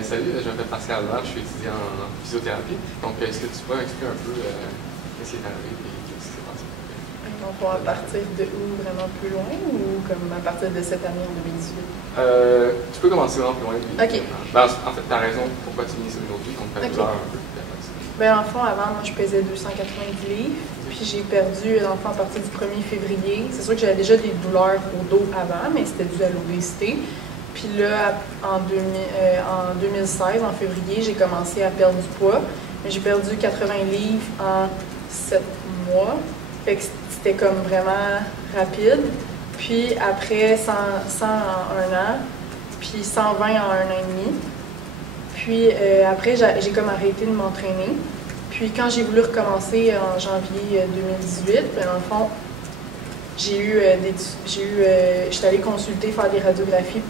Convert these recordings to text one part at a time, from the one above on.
Salut, je m'appelle Pascal Albert, je suis étudiant en physiothérapie. Donc, est-ce que tu peux expliquer un peu qu'est-ce qui est arrivé et qu'est-ce qui s'est passé? Donc, à partir de où, vraiment plus loin, ou comme à partir de cette année en 2018? Tu peux commencer vraiment plus loin. Puis, OK. En fait, tu as raison pourquoi tu viens ici aujourd'hui, donc ta douleur un peu plus tard. Ben, en fond, avant, moi, je pesais 290 livres, puis j'ai perdu, dans le fond, à partir du 1er février. C'est sûr que j'avais déjà des douleurs au dos avant, mais c'était dû à l'obésité. Puis là, en 2016, en février, j'ai commencé à perdre du poids. J'ai perdu 80 livres en 7 mois. Fait que c'était comme vraiment rapide. Puis après, 100 en 1 an, puis 120 en 1 an et demi. Puis après, j'ai comme arrêté de m'entraîner. Puis quand j'ai voulu recommencer en janvier 2018, ben dans le fond, j'étais allée consulter, faire des radiographies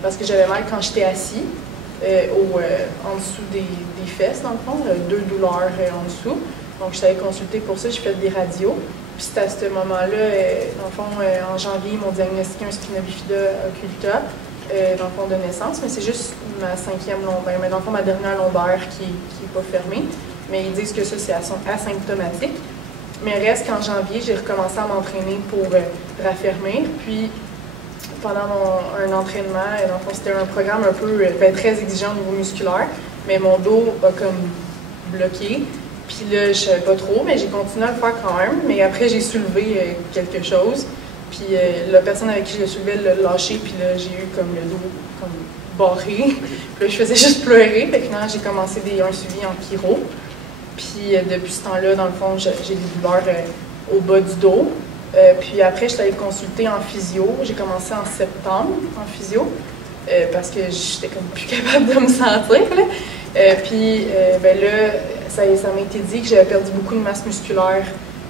parce que j'avais mal quand j'étais assis, en dessous des fesses, dans le fond, 2 douleurs en dessous. Donc, j'étais allée consulter pour ça, j'ai fait des radios. Puis c'était à ce moment-là, dans le fond, en janvier, ils m'ont diagnostiqué un spina bifida occulta, dans le fond de naissance, mais c'est juste ma 5e lombaire, mais dans le fond, ma dernière lombaire qui n'est pas fermée. Mais ils disent que ça, c'est asymptomatique. Mais reste qu'en janvier, j'ai recommencé à m'entraîner pour raffermir. Puis, pendant un entraînement, dans le fond, c'était un programme un peu très exigeant au niveau musculaire, mais mon dos a comme bloqué. Puis là, je ne savais pas trop, mais j'ai continué à le faire quand même. Mais après, j'ai soulevé quelque chose. Puis la personne avec qui je le soulevais l'a lâché, puis là, j'ai eu comme le dos comme barré. Puis là, je faisais juste pleurer. Fait que finalement, j'ai commencé un suivi en chiro. Puis depuis ce temps-là, dans le fond, j'ai des douleurs au bas du dos. Puis après, je suis allée consulter en physio. J'ai commencé en septembre en physio parce que j'étais comme plus capable de me sentir. Puis ben là, ça m'a été dit que j'avais perdu beaucoup de masse musculaire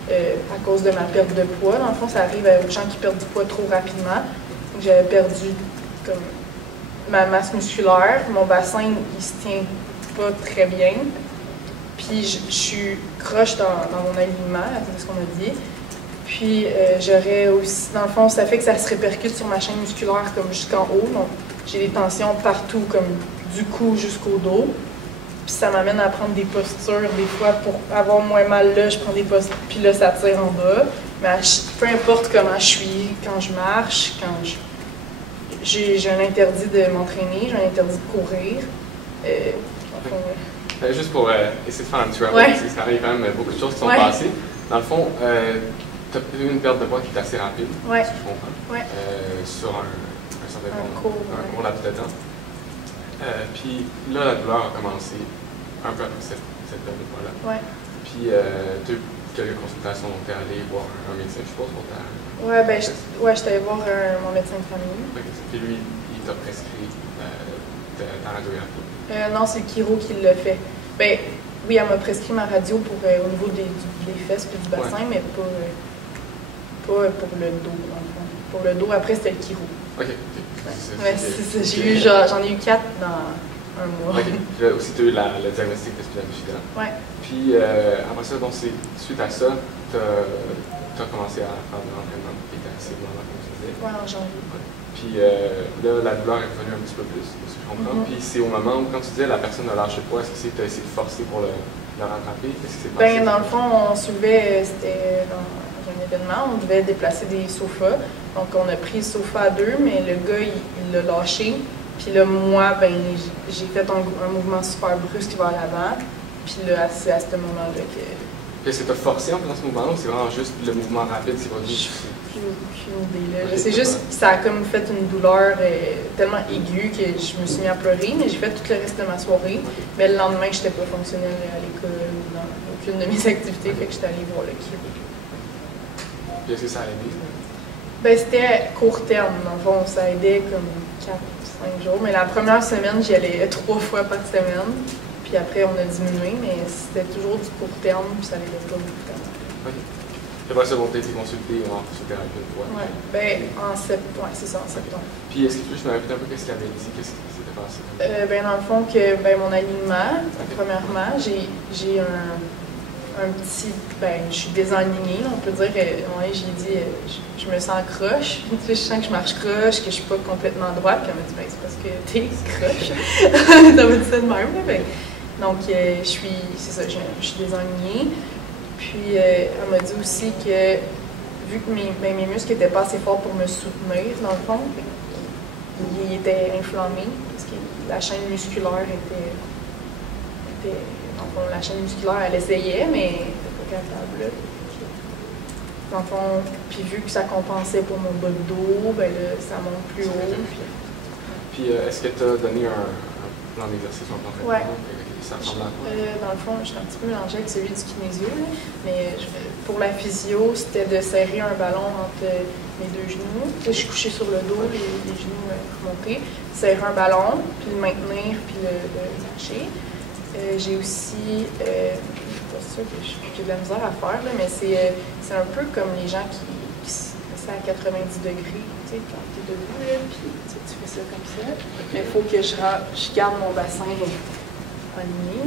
à cause de ma perte de poids. Dans le fond, ça arrive aux gens qui perdent du poids trop rapidement. Donc j'avais perdu comme ma masse musculaire. Mon bassin, il se tient pas très bien. Puis je suis croche dans mon alignement, c'est ce qu'on m'a dit. Puis j'aurais aussi, dans le fond, ça fait que ça se répercute sur ma chaîne musculaire comme jusqu'en haut. Donc j'ai des tensions partout, comme du cou jusqu'au dos. Puis ça m'amène à prendre des postures, des fois pour avoir moins mal là, je prends des postures, puis là ça tire en bas. Mais peu importe comment je suis, quand je marche, j'ai un interdit de m'entraîner, j'ai un interdit de courir. Juste pour essayer de faire un petit rapport, parce que ça arrive quand même beaucoup de choses qui sont passées. Dans le fond, tu as eu une perte de poids qui est assez rapide, si je comprends, sur un certain court laps de temps. Puis là, la douleur a commencé un peu après cette perte de poids-là. Puis tu as eu quelques consultations, donc tu es allé voir un médecin, je suppose, pour ta... ben, j'étais allée voir mon médecin de famille. Puis lui, il t'a prescrit ta radiographie. Non, c'est le chiro qui l'a fait. Ben, oui, elle m'a prescrit ma radio au niveau des fesses et du bassin, mais pas pour le dos, dans le fond. Pour le dos, après, c'était le chiro. OK. J'en ai eu 4 dans un mois. OK. Puis là aussi, tu as eu le diagnostic de spina bifida. Puis après ça, donc, suite à ça, tu as commencé à faire de l'entraînement qui était assez violent, comme tu disais. En janvier. Puis là, la douleur est revenue un petit peu plus, si je comprends. Puis c'est au moment où, quand tu disais la personne a lâché le poids, est-ce que tu as essayé de forcer pour le rattraper? Qu'est-ce qui s'est passé? Ben, dans le fond, on soulevait, c'était dans un événement, on devait déplacer des sofas. Donc, on a pris le sofa à 2, mais le gars, il l'a lâché. Puis là, moi, ben, j'ai fait un mouvement super brusque vers l'avant. Puis là, c'est à ce moment-là que... Est-ce que tu as forcé en faisant ce mouvement-là ou c'est vraiment juste le mouvement rapide qui va vite? Aucune idée. Là. C'est juste que ça a comme fait une douleur tellement aiguë que je me suis mis à pleurer, mais j'ai fait tout le reste de ma soirée. Mais le lendemain, je n'étais pas fonctionnelle à l'école ou dans aucune de mes activités, fait que j'étais allée voir le chiro. Puis est-ce que ça a aidé? Ben, c'était court terme. Dans le fond, ça aidait comme 4-5 jours. Mais la première semaine, j'y allais 3 fois par semaine. Puis après, on a diminué, mais c'était toujours du court terme, puis ça n'allait pas beaucoup de temps. OK. Après ça, tu as été consulté en physiothérapie une fois? Ben, en septembre. C'est ça, en septembre. Puis est-ce que tu peux me répéter un peu qu'est-ce qu'il avait dit? Qu'est-ce qui s'était passé? Ben, dans le fond, mon alignement, premièrement, j'ai un un petit, ben, je suis désalignée, on peut dire, ouais, j'ai dit, je me sens croche, je sens que je marche croche, que je suis pas complètement droite, puis elle m'a dit, ben, c'est parce que t'es croche, ça m'a dit ça de même, là, ben. Donc, c'est ça, je suis désalignée, puis elle m'a dit aussi que, vu que mes muscles n'étaient pas assez forts pour me soutenir, dans le fond, ils étaient inflammés, parce que la chaîne musculaire était dans le fond, la chaîne musculaire, elle essayait, mais elle n'était pas capable. Là. Dans le fond, puis vu que ça compensait pour mon bas de dos, ben là, ça monte plus haut. Puis est-ce que tu as donné un plan d'exercice ou un plan d'entraînement? Ouais. Ça ressemble à quoi? Dans le fond, je suis un petit peu mélangée avec celui du kinésio, là, mais pour la physio, c'était de serrer un ballon entre mes deux genoux. Là, je suis couchée sur le dos, les genoux remontés. Serrer un ballon, puis le maintenir, puis le lâcher. J'ai aussi, je suis pas sûre que j'ai de la misère à faire, là, mais c'est un peu comme les gens qui c'est à 90 degrés, tu sais, quand tu es debout, là, puis tu fais ça comme ça. Mais il faut que je garde mon bassin aligné.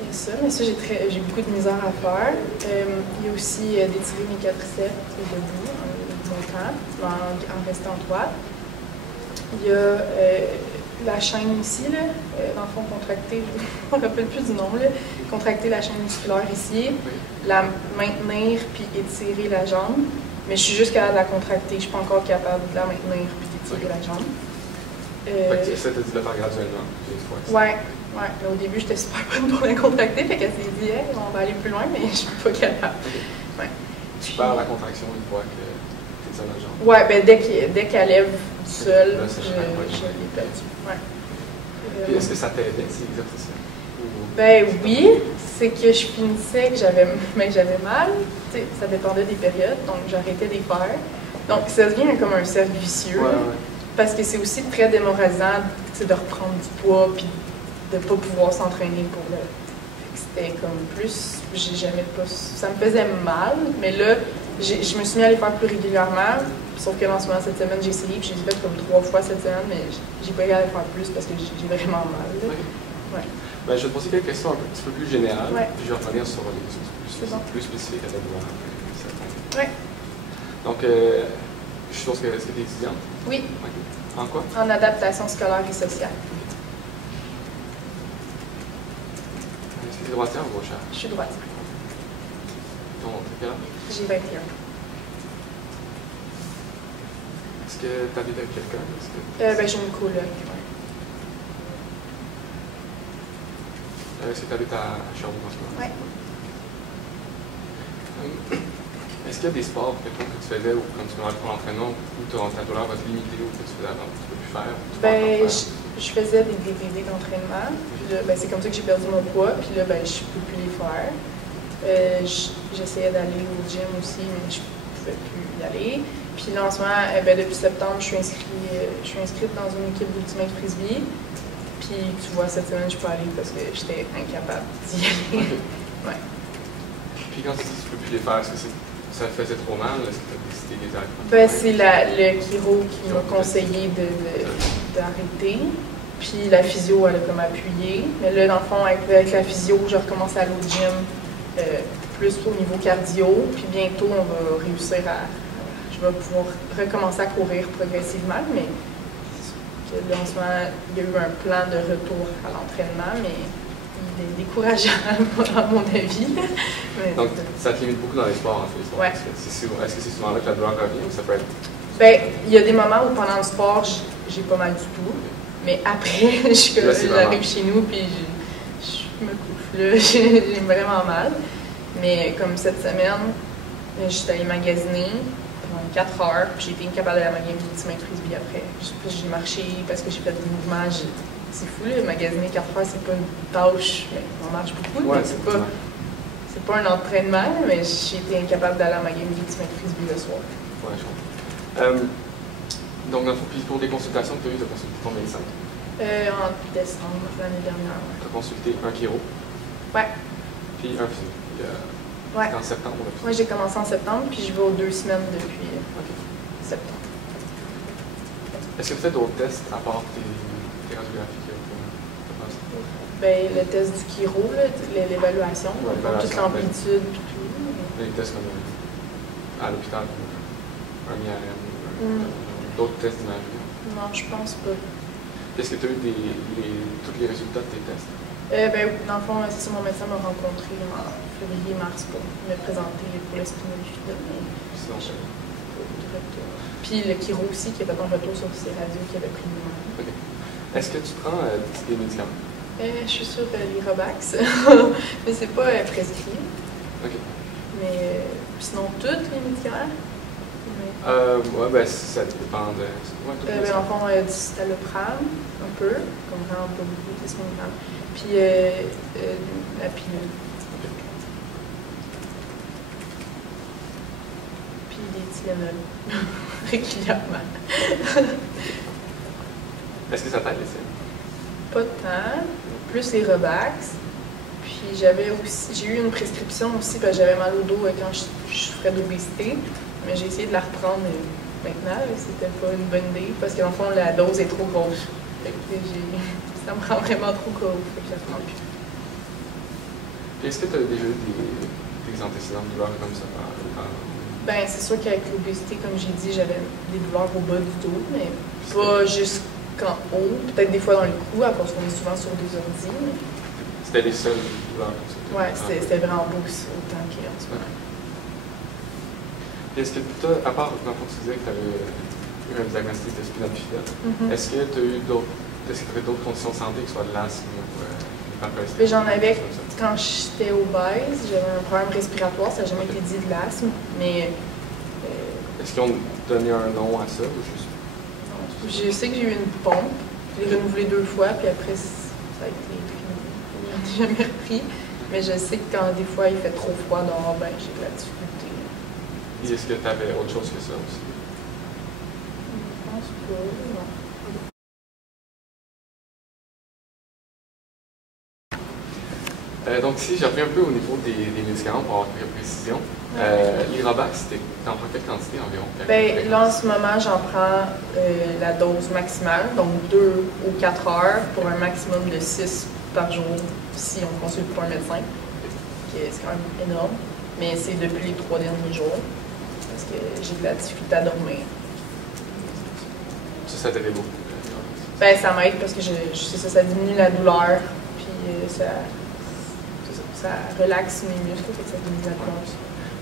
Il y a ça, mais ça, j'ai beaucoup de misère à faire. Il y a aussi d'étirer mes quadriceps debout, montant, en restant droite. Il y a la chaîne ici, là, dans le fond, contracter, je ne me rappelle plus du nom, là, contracter la chaîne musculaire ici, la maintenir puis étirer la jambe. Mais je suis juste capable de la contracter, je ne suis pas encore capable de la maintenir puis d'étirer la jambe. Fait que ça t'a dit de le faire graduellement, ouais. Au début, j'étais super bonne pour la contracter, fait qu'elle s'est dit, hey, on va aller plus loin, mais je ne suis pas capable. Ouais. Tu perds la contraction une fois que tu es sur la jambe? Ouais, ben dès qu'elle lève seule, je l'ai perdue. Ouais. Puis est-ce que ça t'aidait, ces exercices-là? Ben oui, c'est que je finissais que j'avais mal. T'sais, ça dépendait des périodes, donc j'arrêtais de les faire. Donc ça devient comme un cercle vicieux. Ouais. Parce que c'est aussi très démoralisant de reprendre du poids puis de ne pas pouvoir s'entraîner pour le. C'était comme plus. J'ai jamais pas. Ça me faisait mal, mais là, je me suis mis à les faire plus régulièrement. Sauf que là, en ce moment, cette semaine, j'ai essayé, puis j'ai fait comme 3 fois cette semaine, mais j'ai pas réussi à faire plus parce que j'ai vraiment mal. Ouais. Ben, je vais te poser quelques questions un petit peu plus générales, puis je vais revenir sur les questions plus spécifiques à ta douleur. Oui. Donc, je suppose que est-ce que tu es étudiante? Oui. En quoi? En adaptation scolaire et sociale. Est-ce que tu es droitière ou gauchère? Je suis droitière. Ton quel âge? J'ai 21. Est-ce que tu habites avec quelqu'un? Ben, j'ai une coloc. Est-ce que tu habites à Sherbrooke en ce moment? Oui. Est-ce qu'il y a des sports que tu faisais ou quand tu me pour l'entraînement où ta douleur va te limiter ou que tu faisais avant, tu peux plus faire? Ben, je faisais des DVD d'entraînement. Puis là, ben, c'est comme ça que j'ai perdu mon poids. Puis là, ben, je ne peux plus les faire. J'essayais d'aller au gym aussi, mais je ne pouvais plus y aller. Puis là, en ce moment, ben, depuis septembre, je suis inscrite dans une équipe d'Ultimate Frisbee. Puis tu vois, cette semaine, je peux aller parce que j'étais incapable d'y aller. Ouais. Puis quand tu dis que tu ne peux plus les faire, est-ce que ça te faisait trop mal? Est-ce que tu as décidé de les arrêter? Ben, c'est le chiro qui m'a conseillé d'arrêter. Puis la physio, elle a comme appuyé. Mais là, dans le fond, avec la physio, je recommence à aller au gym plus au niveau cardio. Puis bientôt, on va réussir je vais pouvoir recommencer à courir progressivement. Mais là, en ce moment, il y a eu un plan de retour à l'entraînement, mais il est décourageant, à mon avis. Mais donc, ça te limite beaucoup dans les sports, en fait. Ouais. Est-ce que c'est souvent là que la douleur revient ou ça peut être... Ben, il y a des moments où pendant le sport, j'ai pas mal du tout. Mais après, j'arrive chez nous puis je me couche là, j'ai vraiment mal. Mais comme cette semaine, je suis allée magasiner pendant 4 heures, puis j'ai été incapable de la magasiner d'Ultimate Frisbee après. J'ai marché parce que j'ai fait des mouvements. C'est fou, là, magasiner 4 heures, c'est pas une tâche, mais on marche beaucoup, ouais, mais c'est pas un entraînement, mais j'ai été incapable d'aller à magasiner d'Ultimate Frisbee le soir. Ouais, je comprends. Donc, dans le fond, pour des consultations que tu as eues, tu as consulté ton médecin? En décembre, l'année dernière. Ouais. Tu as consulté un chiro? Ouais. Puis un physio? Ouais. En septembre? Oui, j'ai commencé en septembre, puis je vais aux 2 semaines depuis septembre. Est-ce que tu fais d'autres tests à part tes radiographies? ça? Le test du chiro, l'évaluation, toute l'amplitude et tout. Les tests comme à l'hôpital, un IRM, d'autres tests d'imagerie? Non, je pense pas. Est-ce que tu as eu tous les résultats de tes tests? Dans le fond, c'est ça, mon médecin m'a rencontré en février-mars pour me présenter pour la spinophilie. Puis le chiro aussi, qui a fait un retour sur ses radios qui avait pris le nom. Okay. Est-ce que tu prends des médicaments? Je suis sur l'Irobax, mais c'est pas prescrit. Okay. Mais sinon, tous les médicaments? Ça dépend de... en fond, du citalopram, un peu, comme vraiment pas beaucoup, 10 mg. Puis la pilule. Okay. Puis des Tylenol, régulièrement. Est-ce que ça t'aide, les Tylenol? Pas de temps, plus les Robax. Puis j'ai eu une prescription aussi parce que j'avais mal au dos quand je souffrais d'obésité. Mais j'ai essayé de la reprendre maintenant. C'était pas une bonne idée parce que dans le fond, la dose est trop grosse. Fait que ça me rend vraiment trop grosse. Fait que je la prends plus. Est-ce que tu as déjà eu des antécédents de douleurs comme ça? C'est sûr qu'avec l'obésité, comme j'ai dit, j'avais des douleurs au bas du dos, mais pas jusqu'en haut. Peut-être des fois dans le cou, à cause qu'on est souvent sur des ordi. Mais... C'était les seules douleurs comme ça? Oui, c'était vraiment beau autant qu'en ce moment. Est-ce que tu as, à part quand tu disais que tu avais eu un diagnostic de spinophilie, est-ce que tu as eu d'autres conditions de santé, que ce soit de l'asthme ou j'en avais quand j'étais obèse, j'avais un problème respiratoire, ça n'a jamais été dit de l'asthme, mais... Est-ce qu'ils ont donné un nom à ça ou juste? Je sais que j'ai eu une pompe, je l'ai renouvelée 2 fois, puis après ça a été fini. Je n'ai jamais repris, mais je sais que quand des fois il fait trop froid dehors, j'ai de la difficulté. Et est-ce que tu avais autre chose que ça aussi? Je pense pas, non. Donc ici, j'ai appris un peu au niveau des médicaments pour avoir quelques précisions. L'Irobax, t'en prends quelle quantité environ? Là, en ce moment, j'en prends la dose maximale, donc 2 ou 4 heures pour un maximum de 6 par jour si on consulte pas un médecin. C'est quand même énorme, mais c'est depuis les 3 derniers jours parce que j'ai de la difficulté à dormir. Ça t'aide beaucoup? Ça m'aide parce que ça diminue la douleur, puis ça relaxe mes muscles, ça diminue la douleur.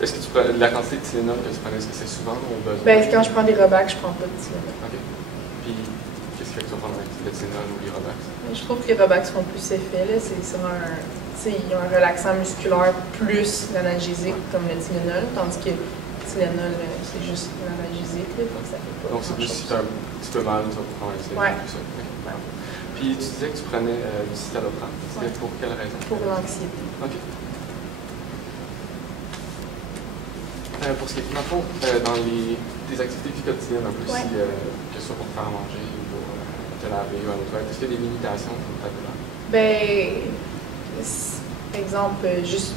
Est-ce que tu prends la quantité de Tylenol que tu prenais, est-ce que c'est souvent ou besoin? Quand je prends des Robax, je prends pas de Tylenol. OK. Puis, qu'est-ce que tu vas prendre avec le Tylenol ou les Robax? Je trouve que les Robax font plus effet. Ils ont un relaxant musculaire plus l'analgésique comme le Tylenol, tandis que le Tylenol, c'est juste l'analgésique, donc ça fait pas. Donc, c'est plus si tu as un petit peu mal, tu vas prendre un Tylenol. Tout ça. Okay. Puis, tu disais que tu prenais du citalopram. C'était pour quelle raison? Pour l'anxiété. OK. Pour ce qui est, dans le fond, dans tes activités quotidiennes, un peu aussi, que ce soit pour faire manger ou pour te laver ou à l'autre, est-ce qu'il y a des limitations pour ta douleur? Exemple, juste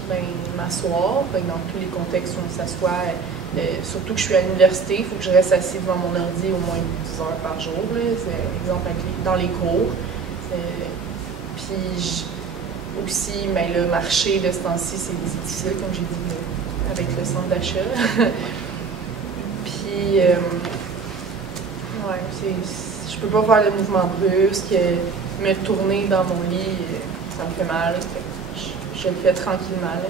m'asseoir, dans tous les contextes où on s'assoit, surtout que je suis à l'université, il faut que je reste assis devant mon ordi au moins 10 heures par jour, exemple dans les cours. Puis aussi, le marché de ce temps-ci, c'est difficile, comme j'ai dit, avec le centre d'achat. Puis, je peux pas faire de mouvements brusques, me tourner dans mon lit, ça me fait mal. Je le fais tranquillement.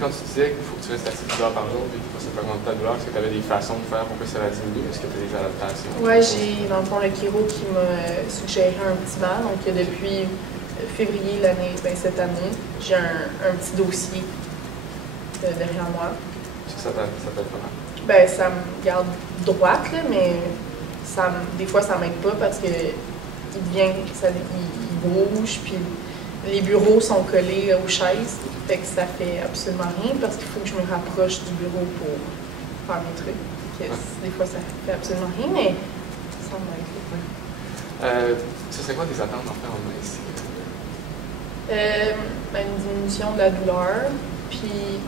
Quand tu disais qu'il faut que tu restes assis 10 heures par jour, puis que ça peut augmenter ta douleur, est-ce que tu avais des façons de faire pour que ça la diminue? Est-ce que tu as des adaptations? Oui, j'ai dans le fond le chiro qui m'a suggéré un petit banc. Donc depuis février cette année, j'ai un petit dossier derrière moi. Est-ce que ça t'aide pas mal? Ça me garde droite, là, mais des fois ça m'aide pas parce que il bouge, puis les bureaux sont collés aux chaises, fait que ça fait absolument rien parce qu'il faut que je me rapproche du bureau pour faire mes trucs. Des fois, ça fait absolument rien, mais ça m'aide. Ce serait quoi tes attentes en fait en ici? Une diminution de la douleur, puis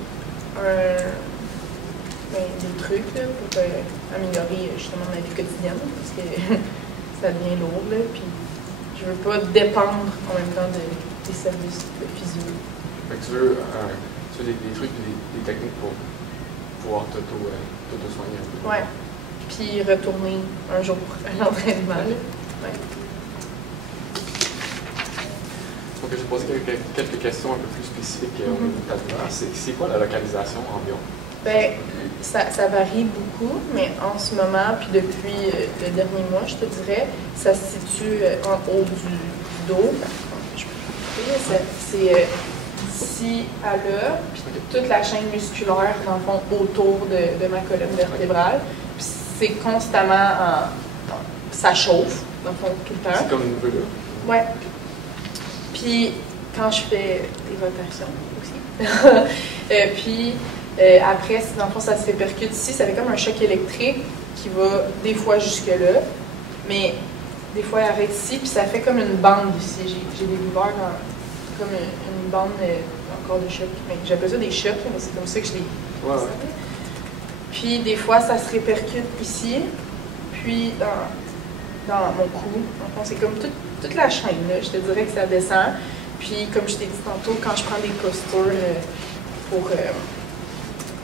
des trucs là, pour améliorer justement ma vie quotidienne parce que ça devient lourd, là, puis je je veux pas dépendre en même temps des services de physio. Fait que tu veux des trucs et des techniques pour pouvoir t'auto-soigner un peu. Ouais. Puis retourner un jour à l'entraînement. Ouais. Donc, je vais te poser quelques questions un peu plus spécifiques au niveau de ta douleur. C'est quoi la localisation environ? Bien, ça varie beaucoup, mais en ce moment, puis depuis le dernier mois, je te dirais, ça se situe en haut du dos. C'est ici à là, puis toute la chaîne musculaire, dans le fond, autour de ma colonne vertébrale. Puis c'est constamment ça chauffe, dans le fond, tout le temps. C'est comme une bulle. Ouais. Puis quand je fais des rotations aussi. Puis après, dans le fond, ça se répercute ici, ça fait comme un choc électrique qui va des fois jusque-là, mais des fois il arrête ici, puis ça fait comme une bande ici. J'ai des douleurs comme une bande encore de choc. J'appelle ça des chocs, mais c'est comme ça que je les. Ouais. Puis des fois, ça se répercute ici, puis dans mon cou. Donc, c'est comme toute la chaîne, là. Je te dirais que ça descend. Puis, comme je t'ai dit tantôt, quand je prends des postures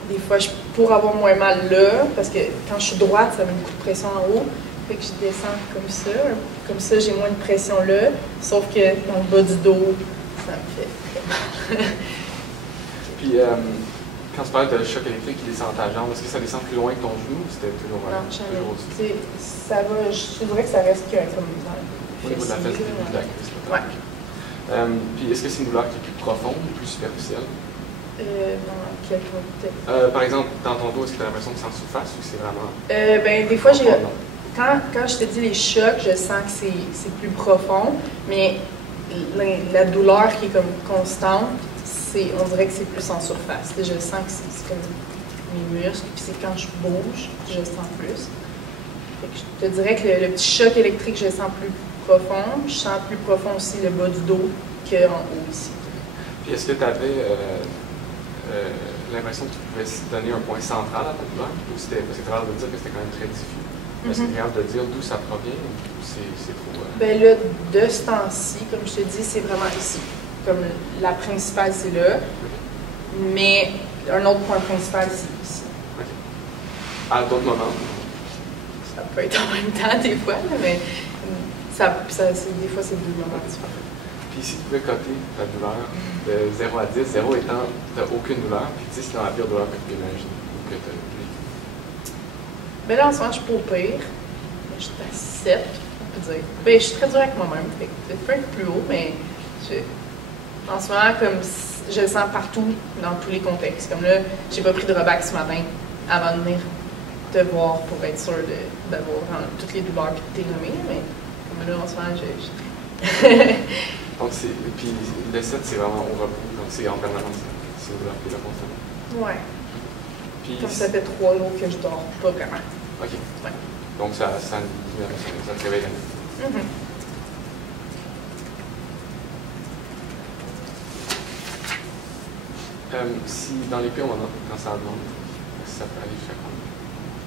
des fois, pour avoir moins mal là, parce que quand je suis droite, ça met beaucoup de pression en haut. Fait que je descends comme ça. Comme ça, j'ai moins de pression là. Sauf que dans le bas du dos, ça me fait très mal. Puis, quand tu parles de choc électrique qui descend dans ta jambe, est-ce que ça descend plus loin que ton genou ou c'était toujours au-dessus? Ça va, je dirais que ça reste comme dans au niveau de la fesse de la cuisse. Ouais. Puis, est-ce que c'est une douleur qui est plus profonde ou plus superficielle? Dans quel contexte? Par exemple, dans ton dos, est-ce que tu as l'impression que c'est en surface ou c'est vraiment. Ben, des fois, quand je te dis les chocs, je sens que c'est plus profond, mais la douleur qui est comme constante, on dirait que c'est plus en surface. Je sens que c'est comme mes muscles, puis c'est quand je bouge, je sens plus. Fait que je te dirais que le petit choc électrique, je le sens plus profond. Je sens plus profond aussi le bas du dos qu'en haut ici. Puis est-ce que tu avais l'impression que tu pouvais donner un point central à ta douleur? Ou c'était, parce que tu as l'air de dire que c'était quand même très diffus. Est-ce que tu es capable de dire d'où ça provient ou c'est trop... Bien là, de ce temps-ci, comme je te dis, c'est vraiment ici. Comme la principale, c'est là. Mais un autre point principal, c'est ici. OK. À d'autres moments? Ça peut être en même temps, des fois, mais des fois, c'est deux moments différents. Puis si tu pouvais coter ta douleur de 0 à 10, 0 étant tu n'as aucune douleur, puis 10 étant la pire douleur que tu peux imaginer ou que tu as vécu. Ben là, en ce moment, je suis pas au pire. Je suis à 7, on peut dire. Ben, je suis très dure avec moi-même. Peut-être pas être plus haut, mais en ce moment, comme je le sens partout, dans tous les contextes. Comme là, j'ai pas pris de rebac ce matin avant de venir te voir pour être sûr d'avoir toutes les douleurs que tu t'es nommées, mais comme là, en ce moment, Donc, puis le 7, c'est vraiment au repos, donc c'est en permanence, c'est une douleur qui est là constamment. Ouais. Puis, comme ça fait 3 jours que je dors pas vraiment. OK. Ouais. Donc, ça te réveille la nuit. Si dans les pires moments, quand ça demande, ça peut aller jusqu'à combien?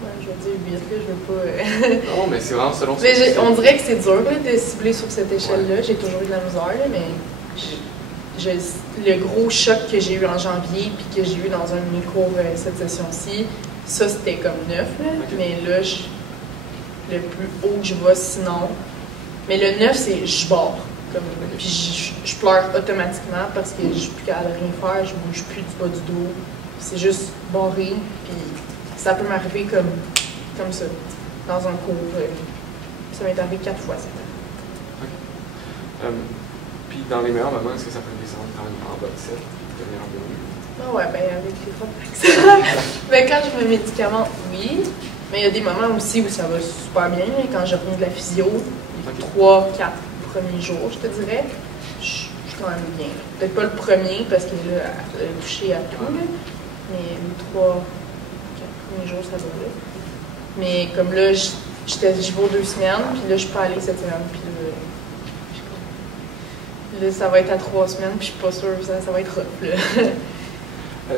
Ouais, je vais dire 8, là, je veux pas... Non, mais c'est vraiment selon ce que on dirait que c'est dur là, de cibler sur cette échelle-là. Ouais. J'ai toujours eu de la misère, là, mais le gros choc que j'ai eu en janvier puis que j'ai eu dans un de mes cours cette session-ci, ça c'était comme 9, là, okay. Mais là, le plus haut que je vais sinon... Mais le 9, c'est je barre. Puis je pleure automatiquement parce que je suis plus capable de rien faire, je bouge plus du bas du dos. C'est juste barré, puis ça peut m'arriver comme ça, dans un cours. Ça m'est arrivé 4 fois cette année. Puis dans les meilleurs moments, est-ce que ça peut descendre quand même en bas de 7 et devenir un peu mieux? Ah ouais, bien avec les fois ben, quand je me médicamente, oui. Mais il y a des moments aussi où ça va super bien. Quand je reviens de la physio, les 3-4 premiers jours, je te dirais, je suis quand même bien. Peut-être pas le premier, parce qu'il a touché à tout, là, mais les 3-4 premiers jours, ça va là. Mais comme là, j'y vais aux 2 semaines, puis là, je peux aller cette semaine, puis là, ça va être à 3 semaines, puis je suis pas sûre, ça va être rough, là.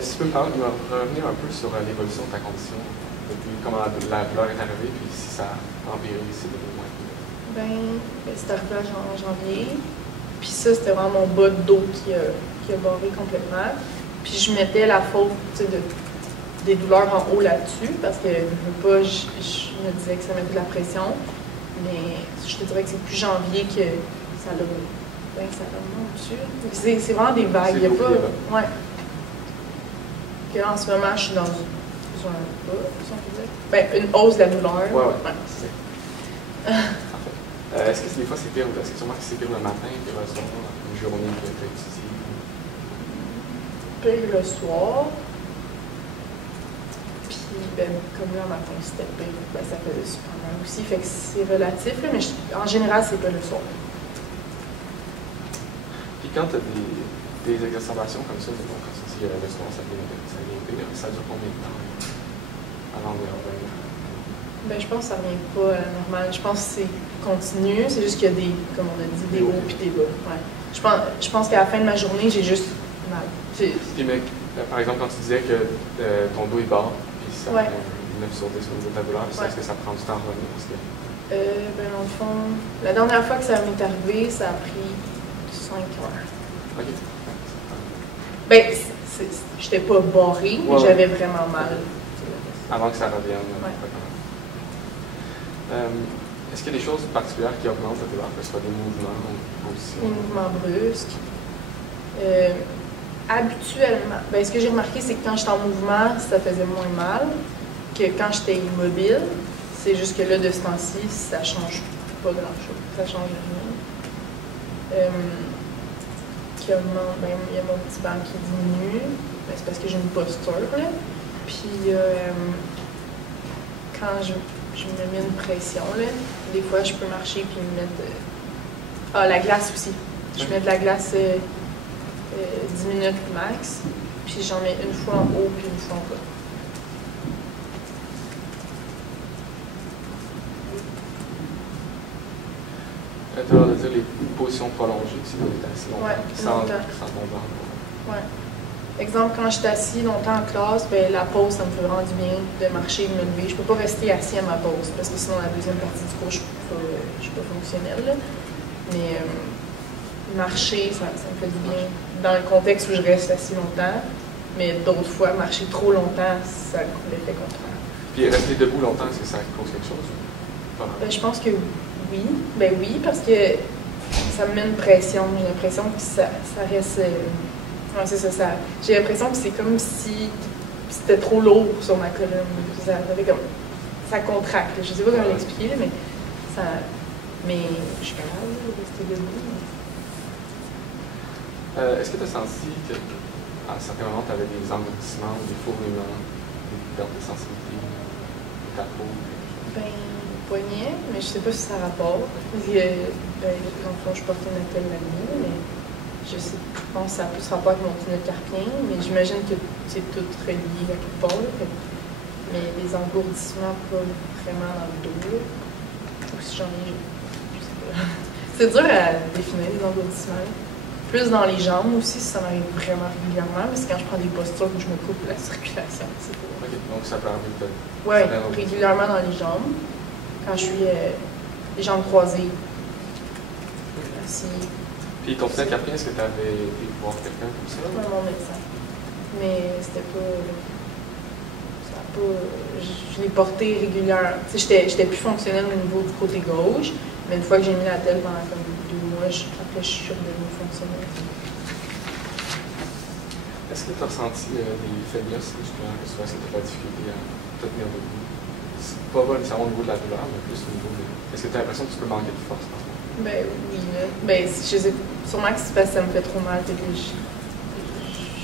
Si tu peux revenir un peu sur l'évolution de ta condition, depuis comment la douleur est arrivée, puis si ça a empiré, si c'est devenu moins pire. C'est arrivé en janvier. Puis ça, c'était vraiment mon bas de dos qui a barré complètement. Puis je mettais la faute des douleurs en haut là-dessus parce que je me disais que ça mettait de la pression. Mais je te dirais que c'est plus janvier que ça l'a monté. C'est vraiment des vagues. Il y a pas. Ouais. Que en ce moment, je suis dans un bas, si on peut dire. Une hausse de la douleur. Ouais, c'est ça. Est-ce que des fois c'est pire? Est-ce que sûrement que c'est pire le matin, pire le soir, une journée que tu as étudié? Pire le soir. Puis, comme là, le matin, c'était pire. Ça faisait super mal aussi. Fait que c'est relatif, là, mais en général, c'est pas le soir. Puis quand tu as des exacerbations comme ça, quand tu dis le soir, ça vient pire, ça dure combien de temps avant de revenir? Je pense que ça revient pas à la normale. Je pense que c'est continu. C'est juste qu'il y a des, comme on a dit, des hauts et des bas. Ouais. Je pense qu'à la fin de ma journée, j'ai juste mal. Puis, par exemple, quand tu disais que ton dos est bas, puis ça prend 9 sur 10 au niveau de ta douleur, est-ce que ça prend du temps à revenir? Dans le fond, la dernière fois que ça m'est arrivé, ça a pris 5 heures. OK. J'étais pas barrée, mais j'avais vraiment mal. Avant que ça revienne. Est-ce qu'il y a des choses particulières qui augmentent ta douleur, que ce soit des mouvements ou aussi? Des mouvements brusques. Habituellement, ce que j'ai remarqué, c'est que quand j'étais en mouvement, ça faisait moins mal que quand j'étais immobile. C'est juste que là, de ce temps-ci, ça change pas grand-chose. Ça change rien. Qui augmente, il y a mon petit banc qui diminue. C'est parce que j'ai une posture, là. Puis, quand je me mets une pression, là, des fois, je peux marcher puis me mettre... la glace aussi. Je mets de la glace 10 minutes max, puis j'en mets une fois en haut puis une fois en bas. Tu vas dire les positions prolongées, si on est assis longtemps, sans bombarder. Ouais. Exemple, quand je suis assis longtemps en classe, la pause, ça me fait vraiment du bien de marcher, de me lever. Je ne peux pas rester assis à ma pause, parce que sinon, la deuxième partie du cours, je ne suis pas fonctionnelle. Là. Mais marcher, ça me fait du bien dans le contexte où je reste assis longtemps. Mais d'autres fois, marcher trop longtemps, ça a l'effet contraire. Puis rester debout longtemps, est-ce que ça cause quelque chose? Je pense que oui. Oui, parce que ça me met une pression. J'ai l'impression que ça reste... c'est ça. J'ai l'impression que c'est comme si c'était trop lourd sur ma colonne. Ça contracte. Je ne sais pas comment l'expliquer, mais je suis capable de rester debout. Est-ce que tu as senti qu'à certains moments, tu avais des engourdissements, des fourmillements, des pertes de sensibilité de ta peau? Poignet, mais je ne sais pas si ça rapporte. Je porte une attelle la nuit, mais je pense que ça a plus rapport avec mon tunnel carpien, mais j'imagine que c'est tout relié à quelque part. Mais les engourdissements, pas vraiment dans le dos. Ou si j'en ai, je sais pas. C'est dur à définir, les engourdissements. Plus dans les jambes aussi, ça m'arrive vraiment régulièrement, mais c'est quand je prends des postures où je me coupe la circulation. OK, donc ça peut arriver peut-être. Oui, régulièrement dans les jambes. Quand je suis les jambes croisées. Assis. Puis ton tunnel carpien, est-ce que tu avais été voir quelqu'un comme ça? Oui, mon médecin. Mais c'était pas... Je l'ai porté régulièrement. J'étais plus fonctionnelle au niveau du côté gauche, mais une fois que j'ai mis la telle pendant comme 2 mois, après je suis redevenue fonctionnelle. Est-ce que tu as ressenti des faiblesses musculaires, que ce soit de la difficulté à te tenir debout? Pas nécessairement au niveau de la douleur, mais plus au niveau de... Est-ce que tu as l'impression que tu peux manquer de force en ce moment? Oui. Je sais sûrement que c'est parce que ça me fait trop mal. Que je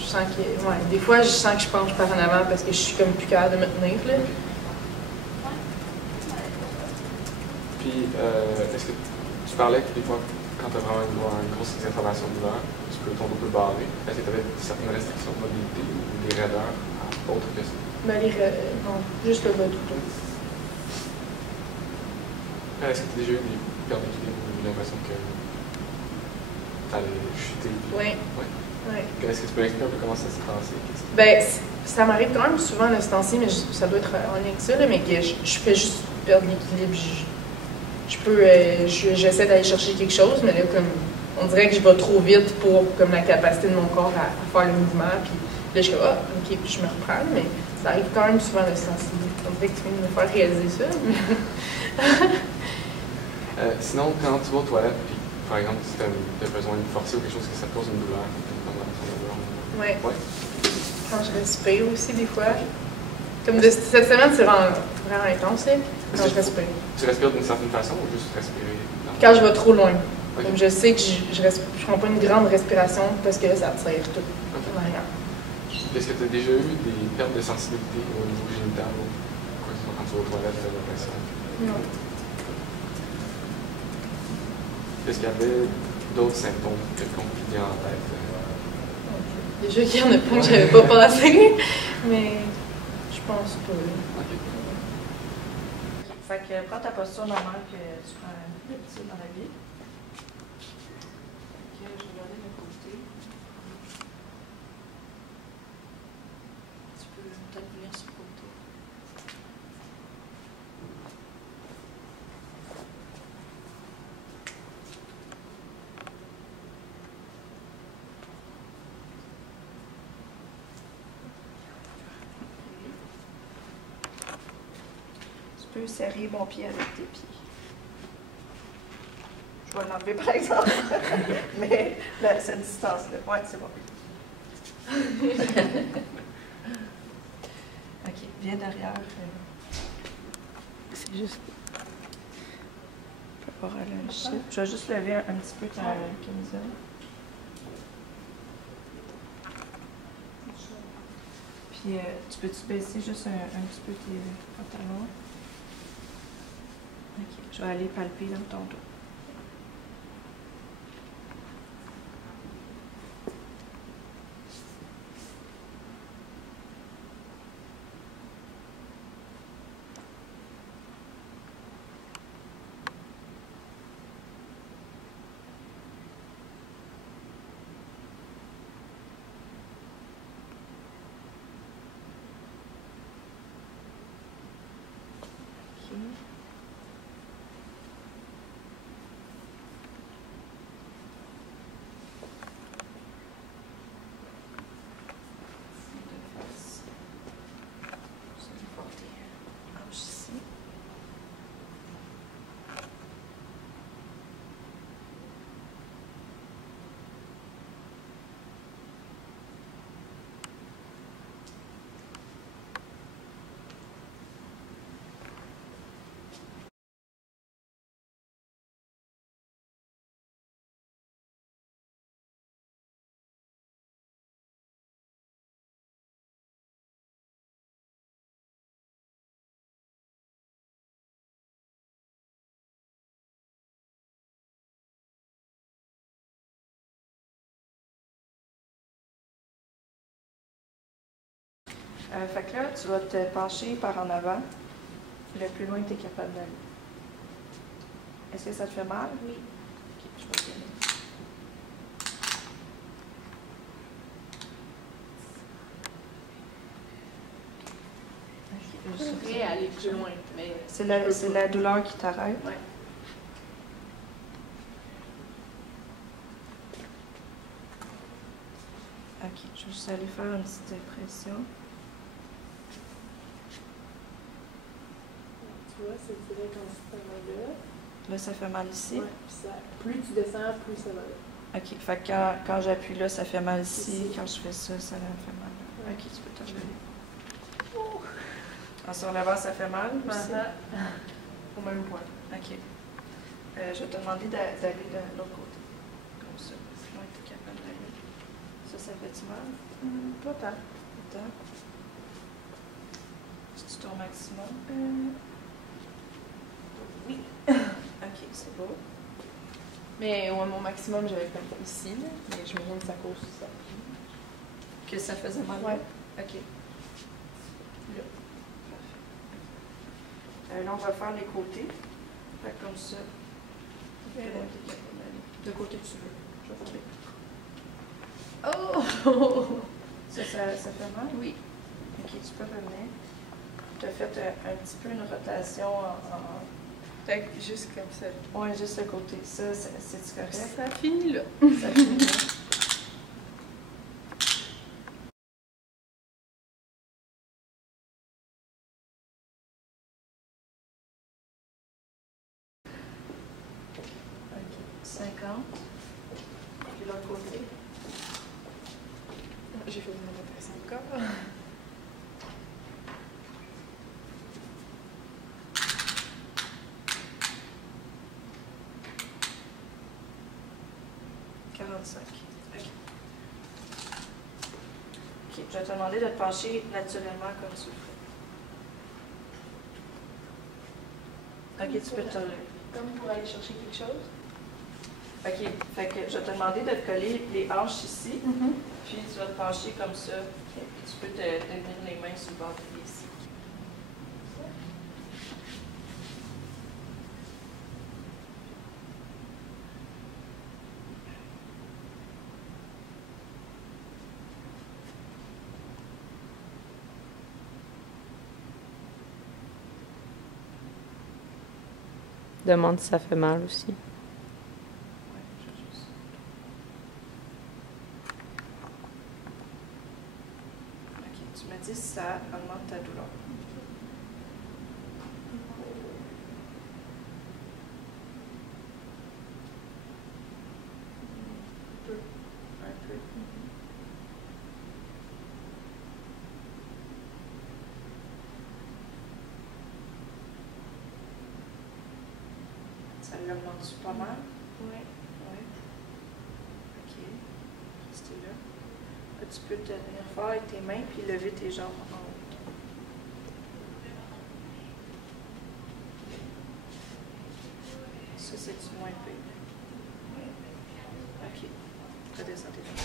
sens que... des fois, je sens que je penche par en avant parce que je suis comme plus capable de me tenir. Là. Puis, est-ce que tu parlais que des fois, quand tu as vraiment une grosse exacerbation de douleur, ton dos peut barrer? Est-ce que tu avais certaines restrictions de mobilité ou des raideurs autres que ça? Non, juste le bas du dos. Est-ce que tu as déjà eu des pertes d'équilibre ou l'impression que tu allais chuter? Oui. Est-ce que tu peux expliquer un peu comment ça s'est passé? Ça m'arrive quand même souvent de ce temps-ci, mais ça doit être en lien avec ça, là, mais que je fais juste perdre l'équilibre. Je j'essaie d'aller chercher quelque chose, mais là, comme, on dirait que je vais trop vite pour comme, la capacité de mon corps à faire le mouvement. Puis là, je suis comme, OK, puis je me reprends, mais ça arrive quand même souvent de se sensibiliser. On dirait que tu viens de me faire réaliser ça. Sinon, quand tu vas aux toilettes, puis par exemple, si tu as besoin de forcer ou quelque chose, que ça te cause une douleur. Oui. Ouais. Quand je respire aussi, des fois. Comme cette semaine, c'est vraiment intense, quand je respire. Tu respires d'une certaine façon ou juste respirer? Quand je vais trop loin. Okay. Comme je sais que je ne prends pas une grande respiration parce que là, ça tire tout en arrière. Est-ce que tu as déjà eu des pertes de sensibilité au niveau génital ou quoi que ce soit quand tu vas aux toilettes de l'impression? Non. Est-ce qu'il y avait d'autres symptômes quelconques qui viennent en tête? Déjà qu'il y en a pas que j'avais pas pensé, mais je pense pas. OK. Fait que prends ta posture normale que tu prends l'habitude dans la vie. Je vais regarder le côté. Tu peux peut-être venir sur le côté. Tu peux serrer mon pied avec tes pieds. Je vais l'enlever par exemple, mais là, cette distance-là, ouais, c'est bon. Ok, viens derrière. C'est juste. Je peux pas aller un chip. Je vais juste lever un petit peu ta camisole. Puis, tu peux-tu baisser juste un petit peu tes pantalons? Ok, je vais aller palper dans ton dos. Fait que là, tu vas te pencher par en avant, le plus loin que tu es capable d'aller. Est-ce que ça te fait mal? Oui. Ok, je vais y aller. Je suis prêt à aller plus loin, mais... C'est la douleur qui t'arrête? Oui. Ok, je vais juste aller faire une petite impression. Tu vois, c'est direct quand ça va là. Là, ça fait mal ici? Oui, puis plus tu descends, plus ça va là. Ok, fait que quand j'appuie là, ça fait mal ici. Quand je fais ça, ça me fait mal là. Ok, tu peux te relever. En se relevant, ça fait mal aussi? Au même point. Ok. Je vais te demander d'aller de l'autre côté. Comme ça. Sinon, tu es capable d'aller. Ça fait-tu mal? Pas tant. Pas tant. C'est-tu ton maximum? Oui. Ok, c'est beau. Mais ouais, mon maximum, j'avais comme ici, là, mais je me rends que ça cause ça. Que ça faisait mal? Ouais. Ok. Là. Parfait. Là, on va faire les côtés. Fait comme ça. De côté que tu veux. Je vais faire Oh! Ça fait mal? Oui. Ok, tu peux revenir. Tu as fait un petit peu une rotation Fait que juste comme ça. Oui, juste le côté. Ça, c'est correct? Ça finit là. Ça finit là. OK. 50. Puis l'autre côté. J'ai fait une rotation encore. OK. OK. Je vais te demander de te pencher naturellement comme tu le fais. OK, tu peux te lever. Comme pour aller chercher quelque chose. OK. Fait que je vais te demander de te coller les hanches ici. Puis tu vas te pencher comme ça. Puis tu peux te tenir les mains sur le bord de pied ici. Demande si ça fait mal aussi. Ouais, je vais juste. OK, tu me dis si ça augmente ta douleur. Un peu. Ça l'augmente pas mal? Oui. Oui. OK. Restez là. Là, tu peux te tenir fort avec tes mains puis lever tes jambes en haut. Ça, c'est du moins pire. OK. Redescends tes jambes.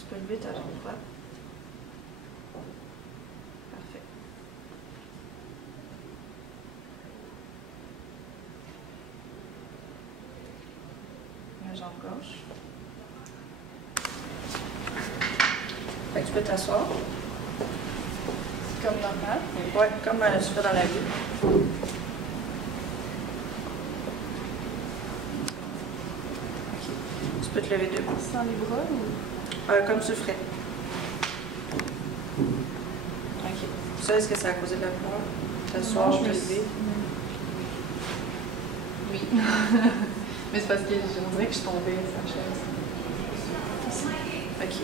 Tu peux lever ta jambe droite. Parfait. La jambe gauche. Fait que tu peux t'asseoir. Comme normal. Oui, comme tu fais dans la vie. OK. Tu peux te lever debout. Sans les bras ou. Comme tu ferais. OK. Ça, est-ce que ça a causé de la peur? T'asseoir, te lever? Oui. Mais c'est parce que je dirais que je tombais sa chaise. OK.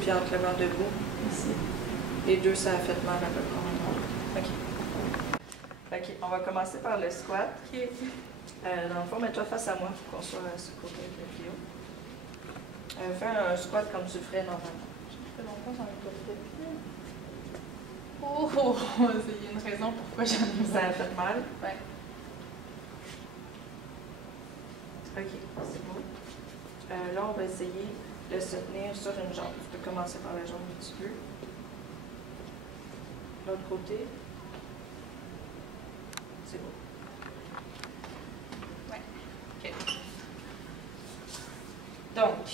Puis en te levant debout? Ici. Les deux, ça a fait mal à peu près. OK. OK, on va commencer par le squat. OK. Dans le fond, mets-toi face à moi pour qu'on soit à ce côté avec le plio. Fais un squat comme tu le ferais normalement. Ça fait longtemps que j'en ai pas fait. Oh, il y a une raison pourquoi j'en ai Ça a fait mal? Ouais. OK, c'est bon. Là, on va essayer de se tenir sur une jambe. Tu peux commencer par la jambe un petit peu. L'autre côté. C'est bon. Ouais. OK. Donc,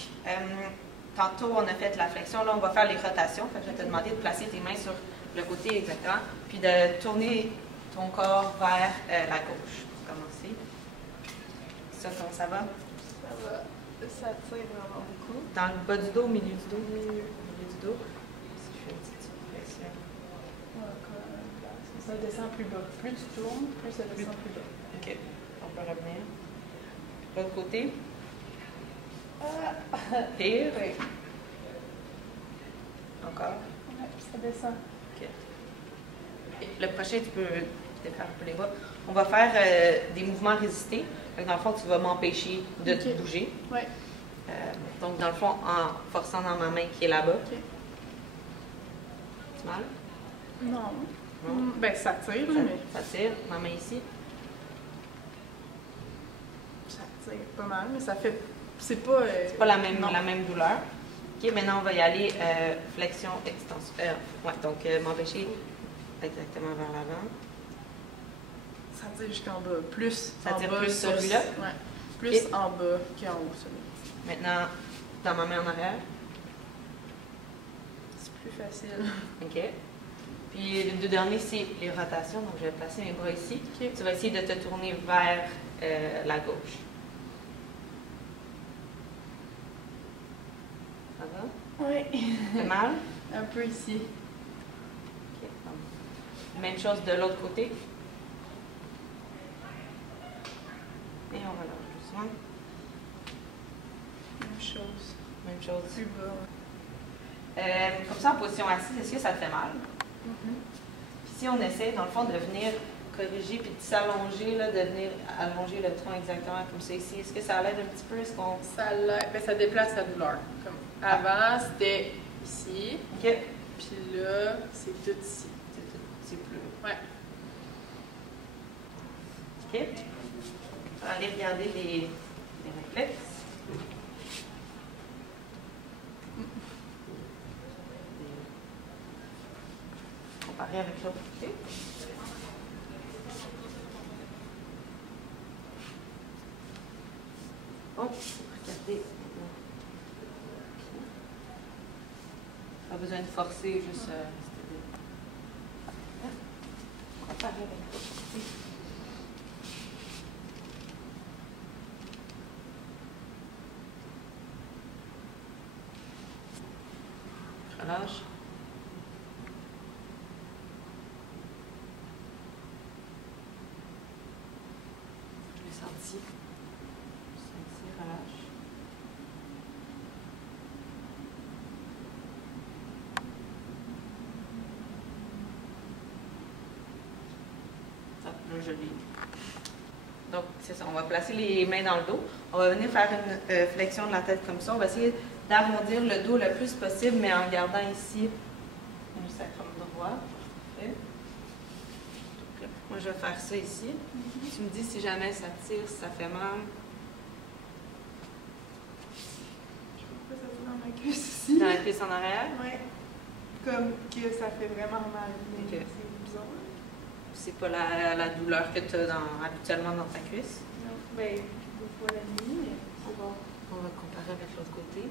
tantôt, on a fait la flexion. Là, on va faire les rotations. Fait que je vais te demander de placer tes mains sur le côté exactement, puis de tourner ton corps vers la gauche. Pour commencer. Ça, comment ça va? Ça va. Ça tire vraiment beaucoup. Dans le bas du dos, au milieu du dos? Au milieu du dos. Si je fais une petite flexion. Ça descend plus bas. Plus tu tournes, plus ça descend plus bas. OK. On peut revenir. L'autre côté. Pire. Oui. Encore. Ouais, ça descend. OK. Et le prochain, tu peux défaire un peu les bras. On va faire des mouvements résistés. Donc, dans le fond, tu vas m'empêcher de te bouger. Oui. Donc, dans le fond, en forçant dans ma main qui est là-bas. OK. C'est mal? Non. Non. Ben, ça tire, là, mais Ça tire. Ma main ici. ça tire pas mal, mais ça fait. C'est pas. C'est pas la même douleur. OK, maintenant, on va y aller flexion, extension. Ouais, donc, m'empêcher exactement vers l'avant. Ça tire jusqu'en bas. Plus ça en tire bas. Plus celui-là? Ouais. Plus en bas qu'en haut, celui-là. Maintenant, dans ma main en arrière. C'est plus facile. OK. Puis les deux derniers, c'est les rotations. Donc, je vais placer mes bras ici. Okay. Tu vas essayer de te tourner vers la gauche. Ça va? Oui. Fait mal? Un peu ici. OK. Même chose de l'autre côté. Et on relâche doucement. Même chose. Même chose. Plus bas. Comme ça, en position assise, est-ce que ça te fait mal? Puis si on essaie, dans le fond, de venir corriger puis de s'allonger, de venir allonger le tronc exactement comme ça ici, est-ce que ça l'aide un petit peu? Est-ce qu'on... Ça déplace la douleur. Comme avant, c'était ici. OK. Puis là, c'est tout ici. C'est plus... Ouais. OK. On va aller regarder les réflexes. Comparer avec l'autre côté. Bon, regardez. Pas besoin de forcer, juste... comparer avec l'autre côté. Relâche. Je l'ai senti. Relâche. Là, je l'ai. Donc, c'est ça. On va placer les mains dans le dos. On va venir faire une flexion de la tête comme ça. On va essayer d'arrondir le dos le plus possible, mais en gardant ici un sacrum droit. Parfait. Donc, moi, je vais faire ça ici. Tu me dis si jamais ça tire, si ça fait mal. Je sais pas, ça fait dans ma cuisse ici. Dans la cuisse en arrière? Oui. Comme que ça fait vraiment mal. Mais Okay. c'est bizarre. C'est pas la douleur que tu as habituellement dans ta cuisse? Non. Ben, des fois la nuit, mais c'est bon. On va comparer avec l'autre côté.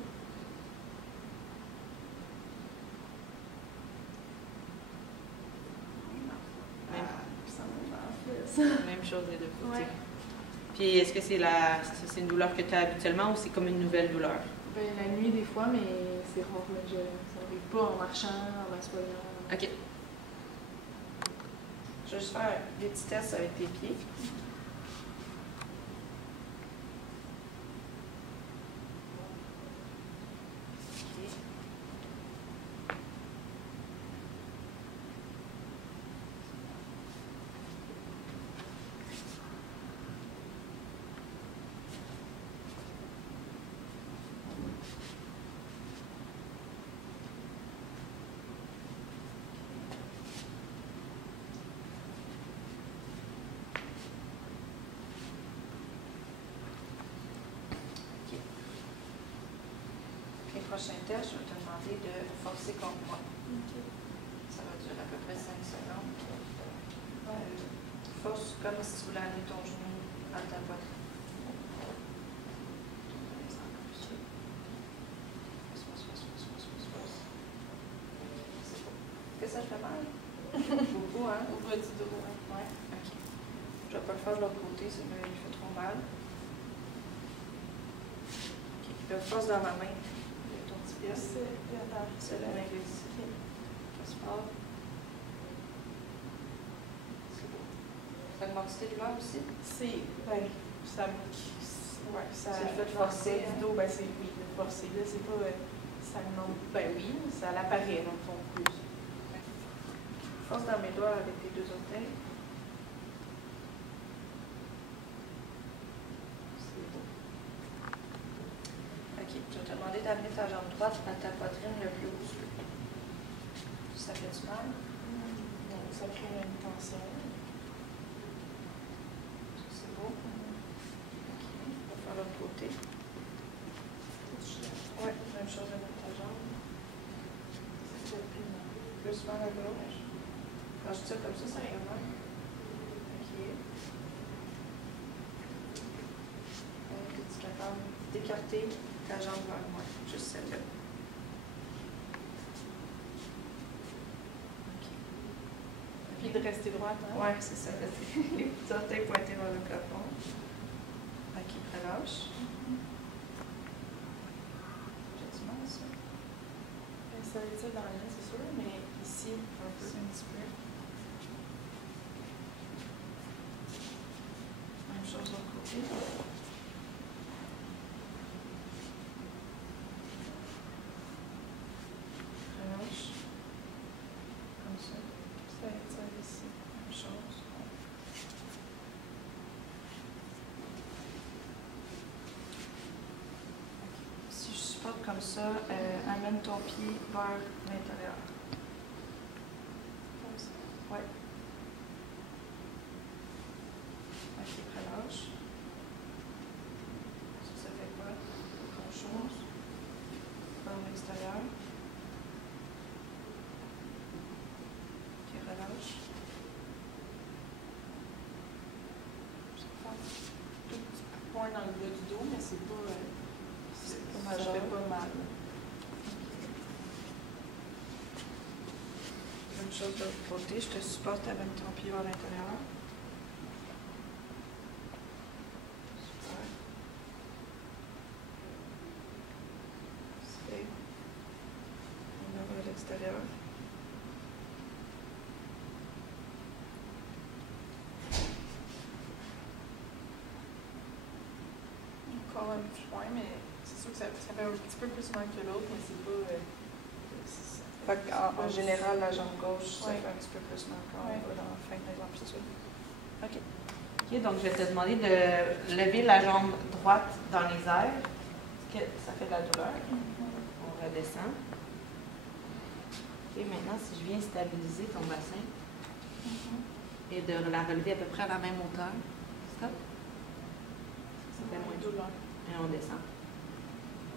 Même chose des deux côtés. Ouais. Puis est-ce que c'est une douleur que tu as habituellement ou c'est comme une nouvelle douleur? Ben, la nuit, des fois, mais c'est rare. Ça n'arrive pas en marchant, en m'assoyant. OK. Je vais juste faire des petits tests avec tes pieds. Prochain test, je vais te demander de forcer contre moi. Okay. Ça va durer à peu près 5 secondes. Force comme si tu voulais amener ton genou à ta poitrine. Est-ce que ça te fait mal? Beaucoup, hein? Au bas du dos. Ouais. OK. Je vais pas le faire de l'autre côté, c'est qu'il fait trop mal. OK. Je force dans ma main. C'est la main ici. Passe fort. C'est beau. Ça augmente tes douleurs aussi? C'est. Ben, ça me. Ouais, ça. C'est le fait de forcer. Du dos, ben, c'est. Oui, de forcer. Là, c'est pas. Ça me. Ben oui, ça l'apparaît dans le fond plus. Force dans mes doigts avec tes deux orteils. OK, je vais te demander d'amener ta jambe droite à ta poitrine le plus haut. Ça fait du mal? Non, ça crée une tension. C'est beau? OK, on va faire l'autre côté. Oui, même chose avec ta jambe. Plus vers la gauche. Quand je tire comme ça fait mal. OK. porter ta jambe vers moi, juste celle-là. Puis de rester droite, hein? Oui, c'est ça. Les petits orteils pointés vers le plafond. OK, relâche. J'ai du mal, ça. Ça va être dans le nez, c'est sûr, mais ici, un peu. Un petit peu. Même chose de l'autre côté. Relâche. Comme ça. Ça va être ça ici. Même chose. Si je supporte comme ça, amène ton pied vers l'intérieur. Comme ça. Ouais. Ok, relâche. Ça fait quoi? Autre chose. Vers l'extérieur. Ok, relâche. Je vais faire un tout petit point dans le bas du dos, mais c'est pas majeur. Ça fait pas mal. Même chose de l'autre côté. Je te supporte avec ton pied vers l'intérieur. Super. C'est. On va vers l'extérieur. Encore un petit point, mais c'est sûr que ça fait un petit peu plus mal que l'autre, mais c'est pas. Fait en général, la jambe gauche, ça Ouais. fait un petit peu plus mal quand Ouais. on va dans la fin de l'amplitude. OK. OK, donc je vais te demander de lever la jambe droite dans les airs. Est-ce que ça fait de la douleur? On redescend. OK, maintenant, si je viens stabiliser ton bassin et de la relever à peu près à la même hauteur. Stop. Ça fait moins de douleur. Et on descend.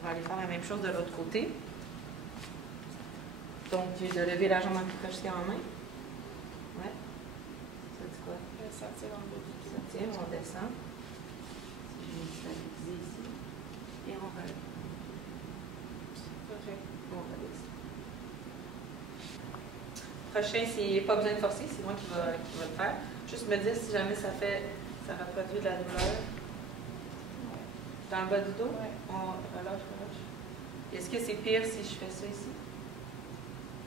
On va aller faire la même chose de l'autre côté. Donc, de lever la jambe en crochet en main. Ouais. Ça dit quoi? Ça tire dans le bas du dos. Ça tire, on descend. Je vais stabiliser ici. Et on relève. Correct. On redescend. Prochain, c'est pas besoin de forcer, c'est moi qui va le faire. Juste me dire si jamais ça reproduit de la douleur. Dans le bas du dos, Ouais. on relâche. Est-ce que c'est pire si je fais ça ici?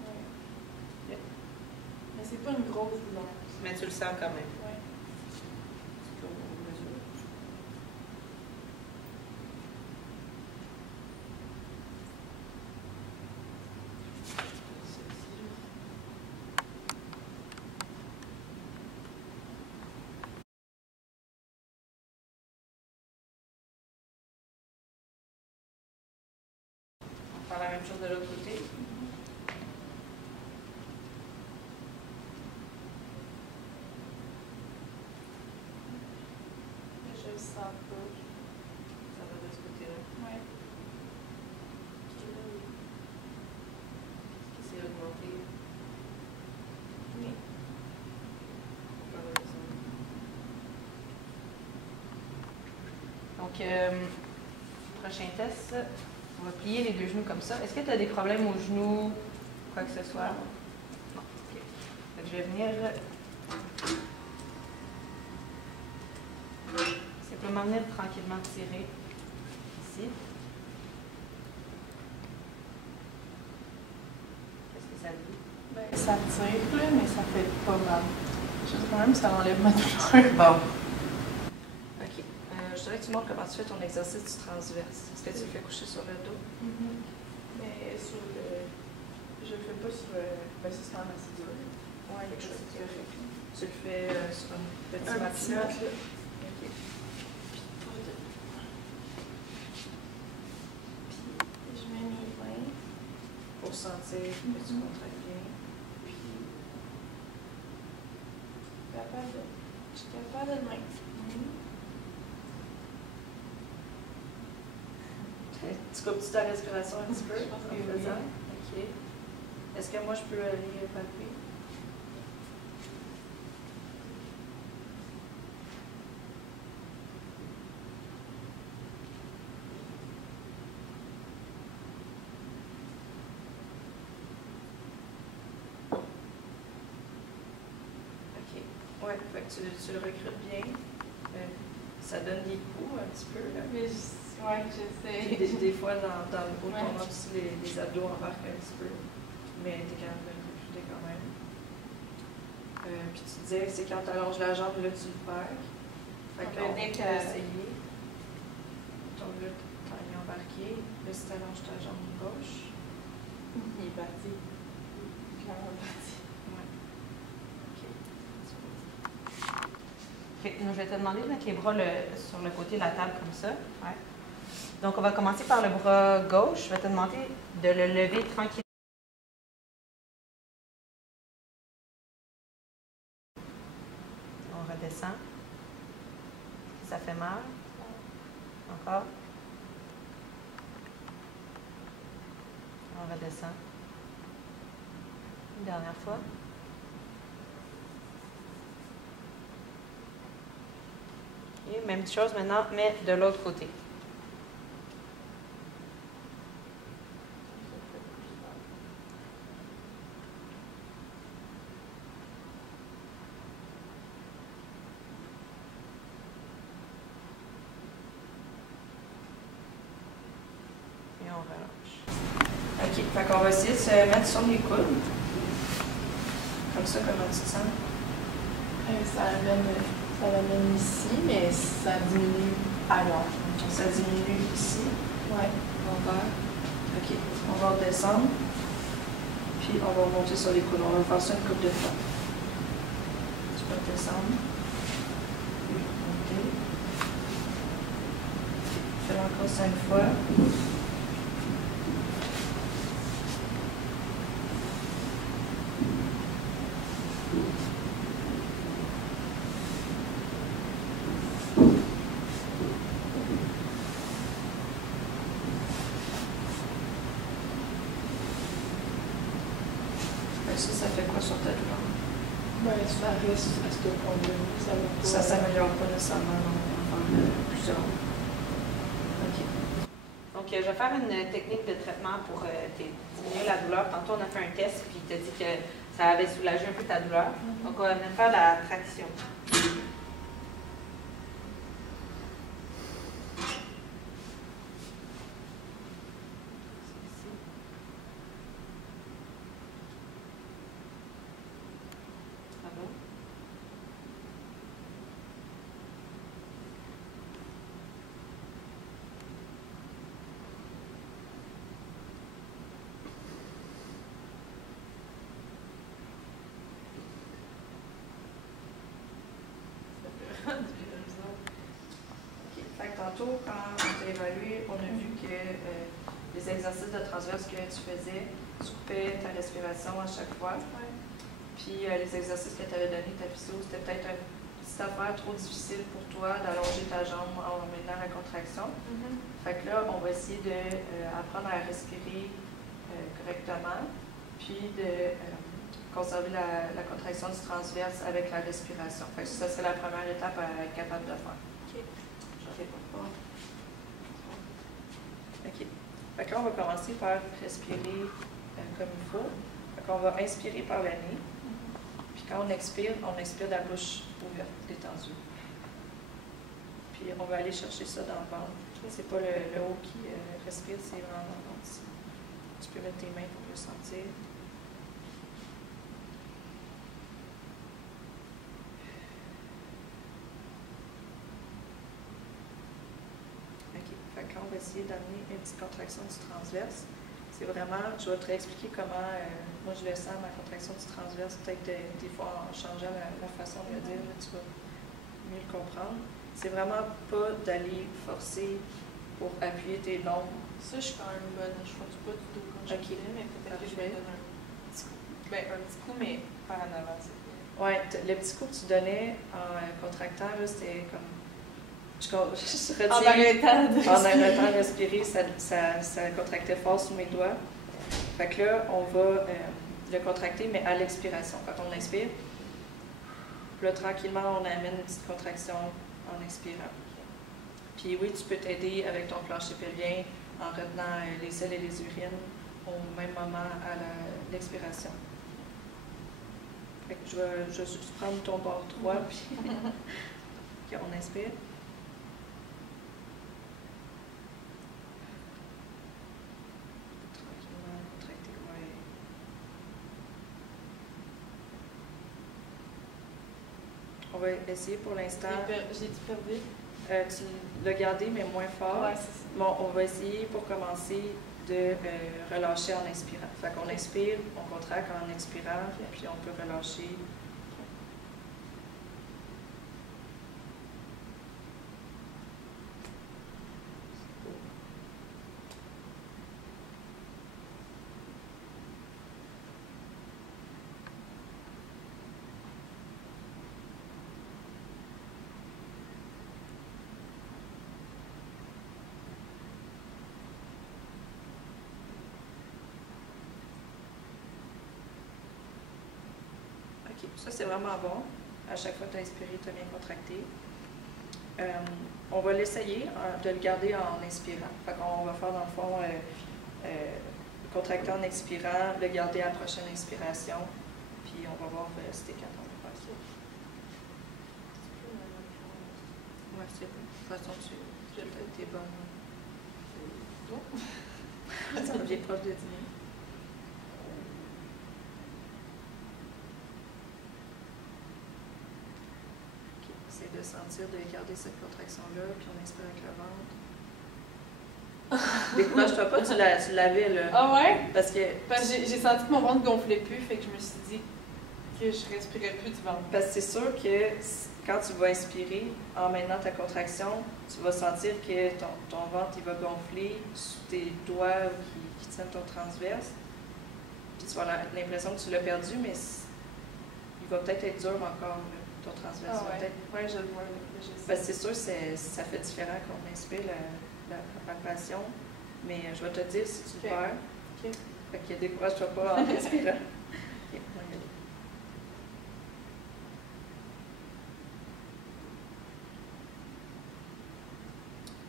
Ouais. Yep. Mais c'est pas une grosse douleur. Mais tu le sens quand même. Ouais. Tu peux mesurer. On va faire la même chose de l'autre côté. Je le sens pas. Ça va de ce côté-là. Ouais. Est-ce que c'est augmenté? Oui. On va redescendre. Donc, prochain test, on va plier les deux genoux comme ça. Est-ce que tu as des problèmes aux genoux, quoi que ce soit? Non. OK. Fait que je vais venir simplement venir tranquillement tirer ici. Qu'est-ce que ça dit? Ben, ça tire, là, mais ça fait pas mal. Je sais quand même que ça enlève ma douleur. Bon. OK. Je dirais que tu montres comment tu fais ton exercice du transverse. Est-ce que tu le fais coucher sur le dos? Mais sur le. Je le fais pas sur. Ben, c'est quand même assez dur. Oui, quelque chose de correct. Tu le fais sur un petit Un petit matelas. matelas. OK. Puis je mets mes mains. Pour sentir que tu contractes bien. Puis. Je suis capable de le maintenir. Tu coupes-tu ta respiration un petit peu Je pense en que oui. faisant? OK. Est-ce que moi, je peux aller palper? fait que tu le recrutes bien. Ça donne des coups un petit peu. Là. Mais je sais. Des fois, dans le haut de ton ventre aussi, les abdos embarquent un petit peu. Mais tu es capable de le recruter quand même. Puis tu disais, c'est quand tu allonges la jambe, là, tu le perds. Fait que là, on peut essayer. Donc là, tu as embarqué. Là, si tu allonges ta jambe gauche. Il est parti. Clairement parti. Donc, je vais te demander de mettre les bras sur le côté de la table comme ça. Ouais. Donc, on va commencer par le bras gauche. Je vais te demander de le lever tranquillement. On redescend. Ça fait mal. Encore. On redescend. Une dernière fois. Et même chose maintenant, mais de l'autre côté. Et on relâche. OK. Fait qu'on va essayer de se mettre sur les coudes. Comme ça, comment tu te sens? Ça l'amène ici, mais ça diminue ailleurs. Ça diminue ici. Oui. Envers. OK. On va redescendre. Puis on va monter sur les coudes. On va faire ça une couple de fois. Tu peux descendre. Puis monter. Fais-le encore 5 fois. Ça fait quoi sur ta douleur? Ben, ça reste à ce point-là. Ça ne s'améliore pas nécessairement. On va faire plusieurs. OK. Donc, je vais faire une technique de traitement pour diminuer la douleur. Tantôt, on a fait un test, puis il t'a dit que ça avait soulagé un peu ta douleur. Donc, on va venir faire la traction. Tantôt, quand on t'a évalué, on a vu que les exercices de transverse que tu faisais, tu coupais ta respiration à chaque fois. Ouais. Puis les exercices que tu avais donnés, ta physio, c'était peut-être une petite affaire trop difficile pour toi d'allonger ta jambe en maintenant la contraction. Fait que là, on va essayer d'apprendre à respirer correctement, puis de conserver la contraction du transverse avec la respiration. Fait que ça serait la première étape à être capable de faire. OK. Fait que là, on va commencer par respirer comme il faut. Fait qu'on va inspirer par le nez. Puis quand on expire de la bouche ouverte, détendue. Puis on va aller chercher ça dans le ventre. C'est pas le haut qui respire, c'est vraiment dans le ventre ici. Tu peux mettre tes mains pour le sentir. Quand on va essayer d'amener une petite contraction du transverse, c'est vraiment, je vais te réexpliquer comment moi je le sens, ma contraction du transverse, peut-être des fois en changeant la façon de le dire, là, tu vas mieux le comprendre. C'est vraiment pas d'aller forcer pour appuyer tes lombes. Ça, je suis quand même bonne. Je ne pas du tout quand je fais, mais peut-être que je vais donner un petit coup. Ben, un petit coup, mais par en avant. Oui, le petit coup que tu donnais en contractant, c'était comme. En arrêtant de respirer, ça contractait fort sous mes doigts. Fait que là, on va le contracter, mais à l'expiration. Quand on expire, puis là, tranquillement, on amène une petite contraction en expirant. Puis oui, tu peux t'aider avec ton plancher pelvien en retenant les selles et les urines au même moment à l'expiration. Fait que je vais juste prendre ton bord droit, puis okay, on inspire. Tranquillement, contracter, ouais. On va essayer pour l'instant. J'ai-tu perdu? Tu l'as gardé, mais moins fort. Ouais, c'est ça. Bon, on va essayer pour commencer de relâcher en inspirant. Fait qu'on inspire, on contracte en expirant, puis on peut relâcher. OK, ça c'est vraiment bon. À chaque fois que tu as inspiré, tu as bien contracté. On va l'essayer de le garder en inspirant. Fait qu'on va faire dans le fond contracter en expirant, le garder à la prochaine inspiration, puis on va voir si t'es capable de faire ça. Oui, c'est bon. De toute façon, tu es bonne. Ça me vient proche de dîner. Essaye de sentir, de garder cette contraction-là, puis on inspire avec le ventre. Décourage-toi pas, tu l'avais là. Ah ouais? Parce que j'ai senti que mon ventre gonflait plus, fait que je me suis dit que je respirais plus du ventre. Parce que c'est sûr que quand tu vas inspirer, en maintenant ta contraction, tu vas sentir que ton ventre il va gonfler sous tes doigts qui tiennent ton transverse. Puis tu vas avoir l'impression que tu l'as perdu, mais il va peut-être être dur encore. Ton transverse. Ah ouais. Ouais, je le vois. Ben, c'est sûr, ça fait différent quand on inspire la palpation, mais je vais te dire si tu le perds. OK. Fait que décourage-toi pas en inspirant. OK, on va y aller.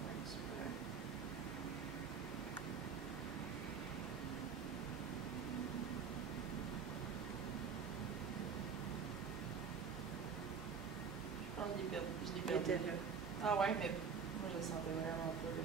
Ouais, super. Je l'ai perdu. Il était là. Ah ouais, mais moi je le sentais vraiment pas. Là.